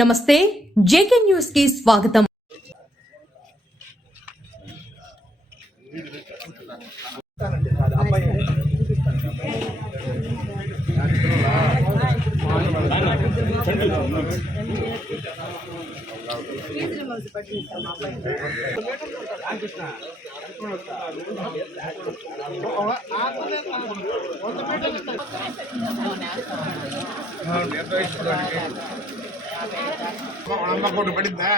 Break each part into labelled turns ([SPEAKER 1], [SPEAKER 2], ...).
[SPEAKER 1] నమస్తే JK news కి స్వాగతం
[SPEAKER 2] అమ్మ కొట్టు పడిందా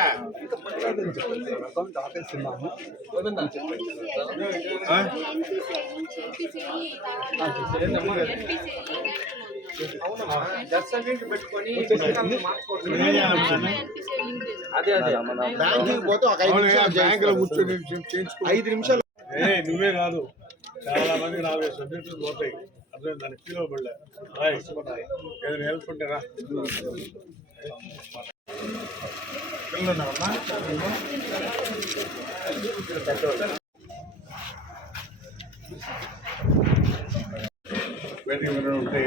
[SPEAKER 2] ఐదు నిమిషాలు
[SPEAKER 3] నువ్వే కాదు చాలా మంది నాలుగు సబ్జెక్టులు పోతాయి అర్థం దానికి ఫీల్ అవ్వబడలే రా ఇష్టపడ్డాయి ఏదైనా హెల్ప్ ఉంటే రా
[SPEAKER 2] పిల్లలు
[SPEAKER 3] ఉంటే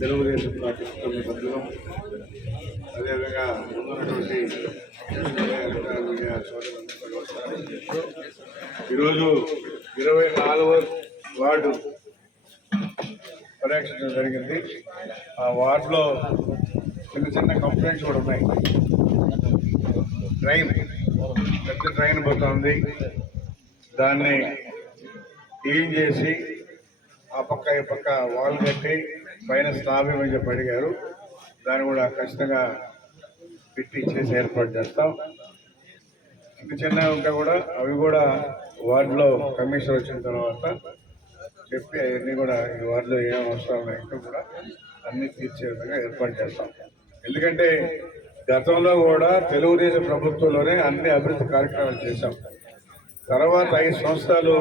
[SPEAKER 3] తెలుగుదేశం పార్టీ కుటుంబ సభ్యులు అదేవిధంగా ముందున్నటువంటి ఈరోజు ఇరవై నాలుగవ వార్డు పర్యవేక్షించడం జరిగింది. ఆ వార్డులో చిన్న చిన్న కంప్లైంట్స్ కూడా ఉన్నాయి. ట్రైన్ పెద్ద ట్రైన్ పోతుంది. దాన్ని క్లీన్ చేసి ఆ పక్క ఈ పక్క వాల్ కట్టి పైన స్లాబ్ అని చెప్పి అడిగారు. దాన్ని కూడా ఖచ్చితంగా పెట్టి చేసి ఏర్పాటు చేస్తాం. చిన్న చిన్నవి ఉంటే కూడా అవి కూడా వార్డులో కమిషన్ వచ్చిన తర్వాత చెప్పి అవన్నీ కూడా ఈ వార్డులో ఏం అవసరం ఉన్నాయంటే కూడా అన్నీ తీర్చే విధంగా ఏర్పాటు చేస్తాం. ఎందుకంటే గతంలో కూడా తెలుగుదేశం ప్రభుత్వంలోనే అన్ని అభివృద్ధి కార్యక్రమాలు చేశాం. తర్వాత ఐదు సంవత్సరాలు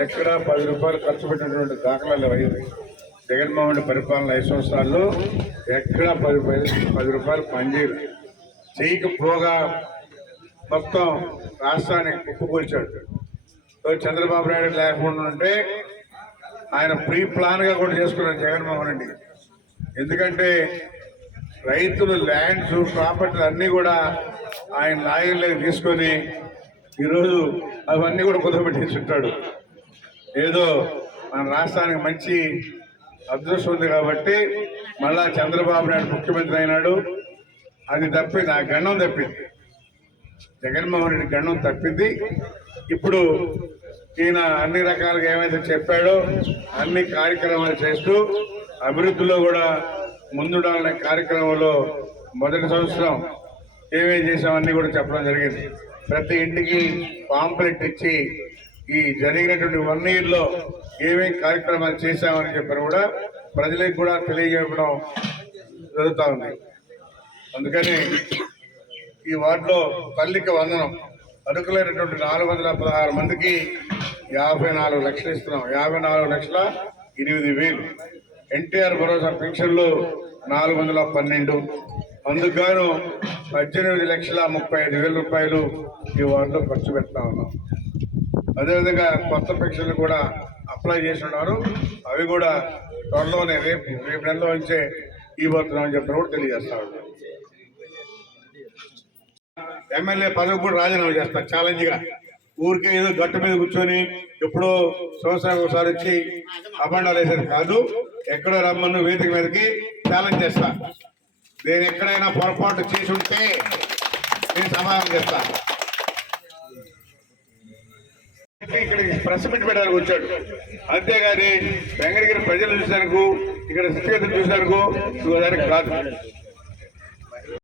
[SPEAKER 3] ఎక్కడా పది రూపాయలు ఖర్చు పెట్టినటువంటి దాఖలాలు అయ్యాయి జగన్మోహన్ రెడ్డి పరిపాలన ఐదు సంవత్సరాల్లో ఎక్కడా పది పది- రూపాయలు పనిచేయదు చేయకపోగా మొత్తం రాష్ట్రాన్ని కుప్పకూల్చాడు. చంద్రబాబు నాయుడు లేకుండా ఉంటే ఆయన ప్రీ ప్లాన్గా కూడా చేసుకున్నాడు జగన్మోహన్ రెడ్డి ఎందుకంటే రైతులు ల్యాండ్స్ ప్రాపర్టీలు అన్నీ కూడా ఆయన లాయర్లకు తీసుకొని ఈరోజు అవన్నీ కూడా కుదరబెట్టేసి ఉంటాడు. ఏదో మన రాష్ట్రానికి మంచి అదృష్టం ఉంది కాబట్టి మళ్ళా చంద్రబాబు నాయుడు ముఖ్యమంత్రి అయినాడు. అది తప్పింది ఆ గండం తప్పింది. జగన్మోహన్ రెడ్డి గండం తప్పింది. ఇప్పుడు ఈయన అన్ని రకాలుగా ఏమైతే చెప్పాడో అన్ని కార్యక్రమాలు చేస్తూ అభివృద్ధిలో కూడా ముందుండాలనే కార్యక్రమంలో మొదటి సంవత్సరం ఏమేమి చేసామన్నీ కూడా చెప్పడం జరిగింది. ప్రతి ఇంటికి పాంప్లెట్ ఇచ్చి ఈ జరిగినటువంటి వన్ ఇయర్లో ఏమేమి కార్యక్రమాలు చేశామని చెప్పారు కూడా ప్రజలకు కూడా తెలియజేయడం జరుగుతూ ఉంది. అందుకని ఈ వార్డులో తల్లికి వందనం అడుకులైనటువంటి నాలుగు వందల పదహారు మందికి యాభై నాలుగు లక్షలు ఇస్తున్నాం. యాభై నాలుగు లక్షల ఎనిమిది వేలు. ఎన్టీఆర్ భరోసా పెన్షన్లు నాలుగు వందల పన్నెండు. అందుకుగాను పద్దెనిమిది లక్షల ముప్పై ఐదు వేల రూపాయలు ఈ వార్డులో ఖర్చు పెడతా ఉన్నాం. అదేవిధంగా కొత్త పెన్షన్లు కూడా అప్లై చేసి ఉన్నారు అవి కూడా త్వరలోనే రేపు రేపు నెలలో నుంచే ఇవ్వబోతున్నామని చెప్పి కూడా తెలియజేస్తా ఉన్నాం. ఎమ్మెల్యే పదవి కూడా రాజీనామా చేస్తా ఛాలెంజ్గా ఊరికే ఏదో గట్టు మీద కూర్చొని ఎప్పుడో సంవత్సరానికి ఒకసారి వచ్చి అబండాలు వేసేది కాదు ఎక్కడో రమ్మను వేదిక మీదకి ఛాలెంజ్ చేస్తా. నేను ఎక్కడైనా పొరపాటు చేసి ఉంటే నేను సమాధానం చేస్తా ఇక్కడికి ప్రెస్ మీట్ పెట్టడానికి వచ్చాడు. అంతేగాని వెంకటగిరి ప్రజలు చూసానుకో ఇక్కడ స్థితిగతులు చూసానుకో చూడడానికి కాదు